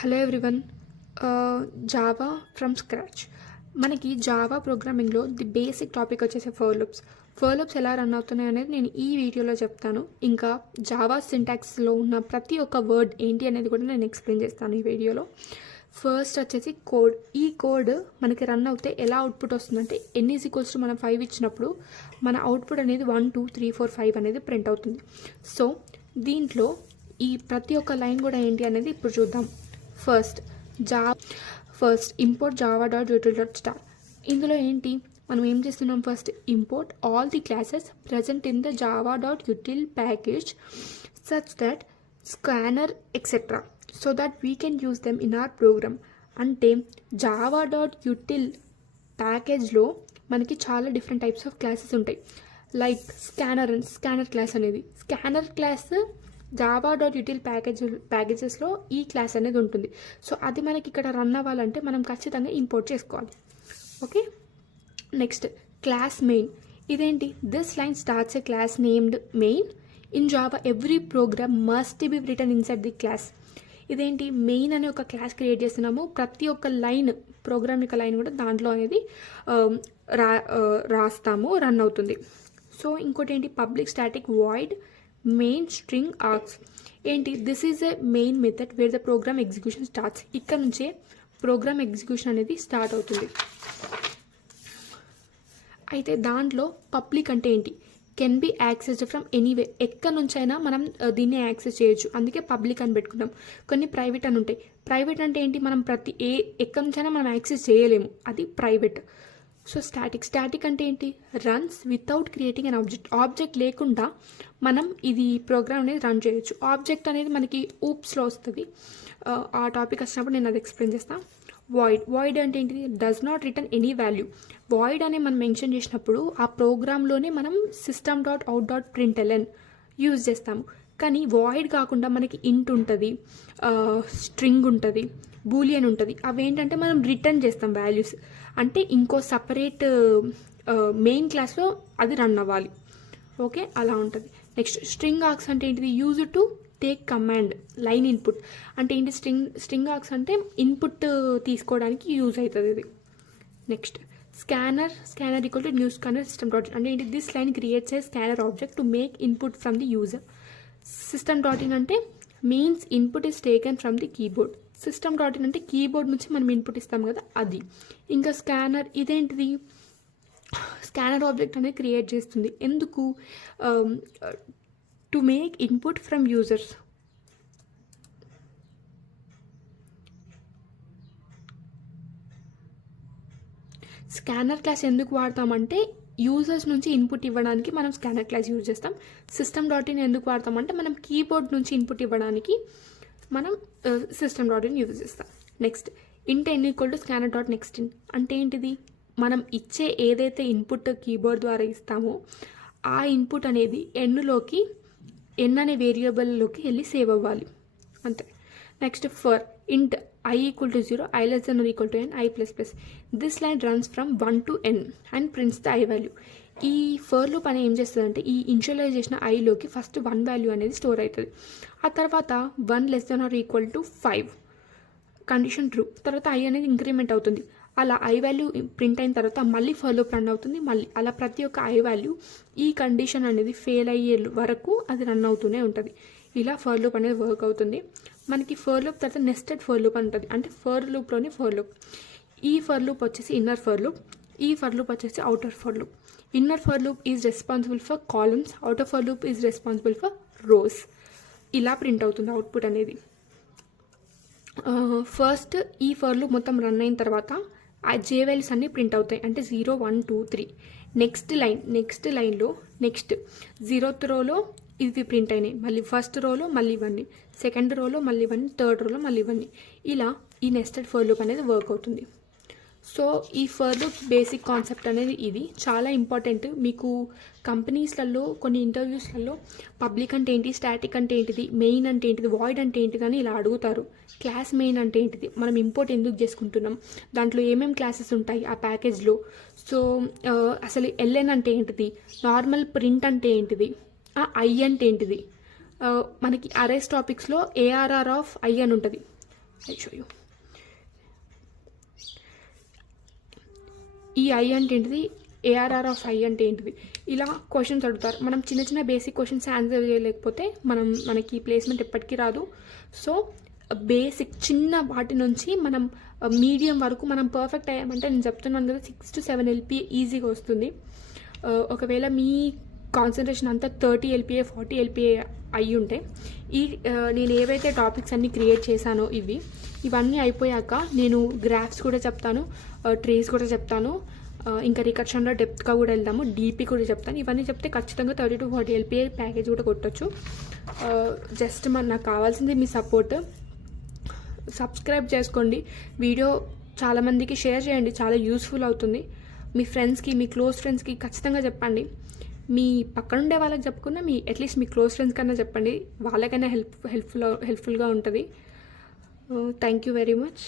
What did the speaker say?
Hello everyone. Java from scratch. మనకి Java ప్రోగ్రామింగ్లో the basic topic వచ్చేసి for loops ఎలా run అవుతున్నాయి అనేది నేను ఈ వీడియోలో చెప్తాను. ఇంకా జావా సింటాక్స్లో ఉన్న ప్రతి ఒక్క వర్డ్ ఏంటి అనేది కూడా నేను ఎక్స్ప్లెయిన్ చేస్తాను ఈ వీడియోలో. ఫస్ట్ వచ్చేసి కోడ్. ఈ కోడ్ మనకి రన్ అవుతే ఎలా అవుట్పుట్ వస్తుందంటే n మనం 5 ఇచ్చినప్పుడు మన అవుట్పుట్ అనేది 1 2 3 4 5 అనేది ప్రింట్ అవుతుంది. సో దీంట్లో ఈ ప్రతి ఒక్క లైన్ కూడా ఏంటి అనేది ఇప్పుడు చూద్దాం. First import java.util.star. ఇందులో ఏంటి మనం ఏం చేస్తున్నాం, first import all the classes present in the java.util package such that scanner etcetera so that we can use them in our program. అంటే java.util ప్యాకేజ్లో మనకి చాలా డిఫరెంట్ టైప్స్ ఆఫ్ క్లాసెస్ ఉంటాయి. లైక్ స్కానర్ క్లాస్ అనేది scanner class java.util ప్యాకేజెస్లో ఈ class అనేది ఉంటుంది. సో అది మనకి ఇక్కడ రన్ అవ్వాలంటే మనం ఖచ్చితంగా ఇంపోర్ట్ చేసుకోవాలి. Okay, next class main. ఇదేంటి, this line starts a class named main in Java. Every program must be written inside the class. ఇదేంటి, మెయిన్ అనే ఒక క్లాస్ క్రియేట్ చేస్తున్నాము. ప్రతి ఒక్క లైన్, ప్రోగ్రామ్ యొక్క లైన్ కూడా దాంట్లో అనేది రాస్తాము, రన్ అవుతుంది. సో ఇంకోటి ఏంటి, public static void main string args. ఏంటి, this is a main method where the program execution starts. ఇక్కడ నుంచే ప్రోగ్రామ్ ఎగ్జిక్యూషన్ అనేది స్టార్ట్ అవుతుంది. అయితే దాంట్లో పబ్లిక్ అంటే ఏంటి, can be accessed from anyway. ఎక్కడి నుంచైనా మనం దీన్ని యాక్సెస్ చేయొచ్చు, అందుకే పబ్లిక్ అని పెట్టుకున్నాం. కొన్ని ప్రైవేట్ అని ఉంటాయి. ప్రైవేట్ అంటే ఏంటి, మనం ఎక్కడి నుంచైనా మనం యాక్సెస్ చేయలేము, అది ప్రైవేట్. సో స్టాటిక్ అంటే ఏంటి, runs without creating an object లేకుండా మనం ఇది ప్రోగ్రామ్ అనేది రన్ చేయొచ్చు. ఆబ్జెక్ట్ అనేది మనకి ఊప్స్లో వస్తుంది, ఆ టాపిక్ వచ్చినప్పుడు నేను అది ఎక్స్ప్లెయిన్ చేస్తాను. వాయిడ్ అంటే ఏంటిది, does not return any value. Void అనే మనం మెన్షన్ చేసినప్పుడు ఆ ప్రోగ్రాంలోనే మనం system.out.println యూజ్ చేస్తాము. కానీ వాయిడ్ కాకుండా మనకి ఇంట్ ఉంటుంది, స్ట్రింగ్ ఉంటుంది, బూలియన్ ఉంటుంది. అవేంటంటే మనం రిటర్న్ చేస్తాం వాల్యూస్. అంటే ఇంకో సపరేట్ మెయిన్ క్లాస్లో అది రన్ అవ్వాలి. ఓకే, అలా ఉంటుంది. నెక్స్ట్ స్ట్రింగ్ ఆర్క్స్ అంటే ఏంటిది, use to take command line input. అంటే ఏంటి, స్ట్రింగ్ ఆర్క్స్ అంటే ఇన్పుట్ తీసుకోవడానికి యూజ్ అవుతుంది ఇది. Next scanner equal to new scanner system dot in. అంటే ఏంటి, this line creates a scanner object to make input from the user. System dot in అంటే means input is taken from the keyboard. System dot in అంటే keyboard నుంచి మనం input ఇస్తాం కదా, అది. ఇంకా స్కానర్, ఇదేంటిది, స్కానర్ ఆబ్జెక్ట్ అనేది క్రియేట్ చేస్తుంది. ఎందుకు, to make input from users. Scanner class ఎందుకు వాడతామంటే యూజర్స్ నుంచి ఇన్పుట్ ఇవ్వడానికి మనం స్కానర్ క్లాస్ యూజ్ చేస్తాం. సిస్టమ్ డాట్ ఇన్ ఎందుకు వాడతామంటే మనం కీబోర్డ్ నుంచి ఇన్పుట్ ఇవ్వడానికి మనం సిస్టమ్ డాట్ ఇన్ యూజ్ చేస్తాం. నెక్స్ట్ ఇంట్ n equal to scanner dot next in. అంటే ఏంటిది, మనం ఇచ్చే ఏదైతే ఇన్పుట్ కీబోర్డ్ ద్వారా ఇస్తామో ఆ ఇన్పుట్ అనేది n అనే వేరియబుల్లోకి వెళ్ళి సేవ్ అవ్వాలి, అంతే. నెక్స్ట్ ఫర్ ఇంట్ I equal to 0, I less than or equal to n, I plus plus. This line runs from 1 to n and prints the I value. ఈ ఫర్ లూప్ అనేది ఏం చేస్తుందంటే ఈ ఇనిషియలైజ్ చేసిన ఐలోకి ఫస్ట్ 1 వాల్యూ అనేది store అవుతుంది. ఆ తర్వాత 1 less than or equal to 5 condition true. తర్వాత I అనేది ఇంక్రిమెంట్ అవుతుంది. అలా I వాల్యూ ప్రింట్ అయిన తర్వాత మళ్ళీ ఫర్ లూప్ రన్ అవుతుంది. మళ్ళీ అలా ప్రతి ఒక్క I వాల్యూ ఈ కండిషన్ అనేది ఫెయిల్ అయ్యే వరకు అది రన్ అవుతూనే ఉంటుంది. ఇలా ఫర్ లూప్ అనేది వర్క్ అవుతుంది. మనకి ఫర్ లూప్ తర్వాత నెస్టెడ్ ఫర్ లూప్ అని ఉంటుంది. అంటే ఫర్ లూప్లోనే ఫర్ లూప్. ఈ ఫర్ లూప్ వచ్చేసి ఇన్నర్ ఫర్ లూప్, ఈ ఫర్ లూప్ వచ్చేసి outer for loop. Inner for loop is responsible for columns, outer for loop is responsible for rows. ఇలా ప్రింట్ అవుతుంది అవుట్పుట్ అనేది. ఫస్ట్ ఈ ఫర్ లూప్ మొత్తం run అయిన తర్వాత ఆ జే వాల్యూస్ అన్నీ ప్రింట్ అవుతాయి. అంటే 0 1 2 3. నెక్స్ట్ లైన్లో నెక్స్ట్ 0th రోలో ఇవి ప్రింట్ అయినాయి, మళ్ళీ ఫస్ట్ రోలో మళ్ళీ ఇవన్నీ, సెకండ్ రోలో మళ్ళీ ఇవన్నీ, థర్డ్ రోలో మళ్ళీ ఇవన్నీ. ఇలా ఈ నెస్టెడ్ ఫర్ లూప్ అనేది వర్క్ అవుతుంది. సో ఈ ఫర్ లూప్ బేసిక్ కాన్సెప్ట్ అనేది ఇది చాలా ఇంపార్టెంట్. మీకు కంపెనీస్లలో కొన్ని ఇంటర్వ్యూస్లలో పబ్లిక్ అంటే ఏంటి, స్టాటిక్ అంటే ఏంటిది, మెయిన్ అంటే ఏంటిది, వాయిడ్ అంటే ఏంటిది అని ఇలా అడుగుతారు. క్లాస్ మెయిన్ అంటే ఏంటిది, మనం ఇంపోర్ట్ ఎందుకు చేసుకుంటున్నాం, దాంట్లో ఏమేమి క్లాసెస్ ఉంటాయి ఆ ప్యాకేజ్లో. సో అసలు ln అంటే ఏంటిది, నార్మల్ ప్రింట్ అంటే ఏంటిది, I అంటే ఏంటిది, మనకి అరేస్ టాపిక్స్లో ARR ఆఫ్ I అని ఉంటుంది. I show you. ఈ ఐ అంటే ఏంటిది, ఏఆర్ఆర్ ఆఫ్ ఐ అంటే ఏంటిది, ఇలా క్వశ్చన్స్ అడుగుతారు. మనం చిన్న చిన్న బేసిక్ క్వశ్చన్స్ ఆన్సర్ చేయలేకపోతే మనకి ప్లేస్మెంట్ ఎప్పటికీ రాదు. సో బేసిక్ చిన్న వాటి నుంచి మనం మీడియం వరకు మనం పర్ఫెక్ట్ అయ్యామంటే, నేను చెప్తున్నాను కదా 6 to 7 LPA ఈజీగా వస్తుంది. ఒకవేళ మీ కాన్సన్ట్రేషన్ అంతా 30 LPA 40 LPA అయ్యి ఉంటే, నేను ఏవైతే టాపిక్స్ అన్నీ క్రియేట్ చేశానో ఇవన్నీ అయిపోయాక నేను గ్రాఫ్స్ కూడా చెప్తాను, ట్రేస్ కూడా చెప్తాను, ఇంకా రికర్షన్లో డెప్త్గా కూడా వెళ్దాము, డీపీ కూడా చెప్తాను. ఇవన్నీ చెప్తే ఖచ్చితంగా 30 to 40 LPA ప్యాకేజ్ కూడా కొట్టచ్చు. జస్ట్ నాకు కావాల్సింది మీ సపోర్ట్. సబ్స్క్రైబ్ చేసుకోండి, వీడియో చాలామందికి షేర్ చేయండి, చాలా యూస్ఫుల్ అవుతుంది. మీ ఫ్రెండ్స్కి, మీ క్లోజ్ ఫ్రెండ్స్కి ఖచ్చితంగా చెప్పండి. మీ పక్కన ఉండే వాళ్ళకి చెప్పుకున్నా అట్లీస్ట్ మీ క్లోజ్ ఫ్రెండ్స్ కన్నా చెప్పండి, వాళ్ళకైనా హెల్ప్ఫుల్గా ఉంటుంది. Thank you very much.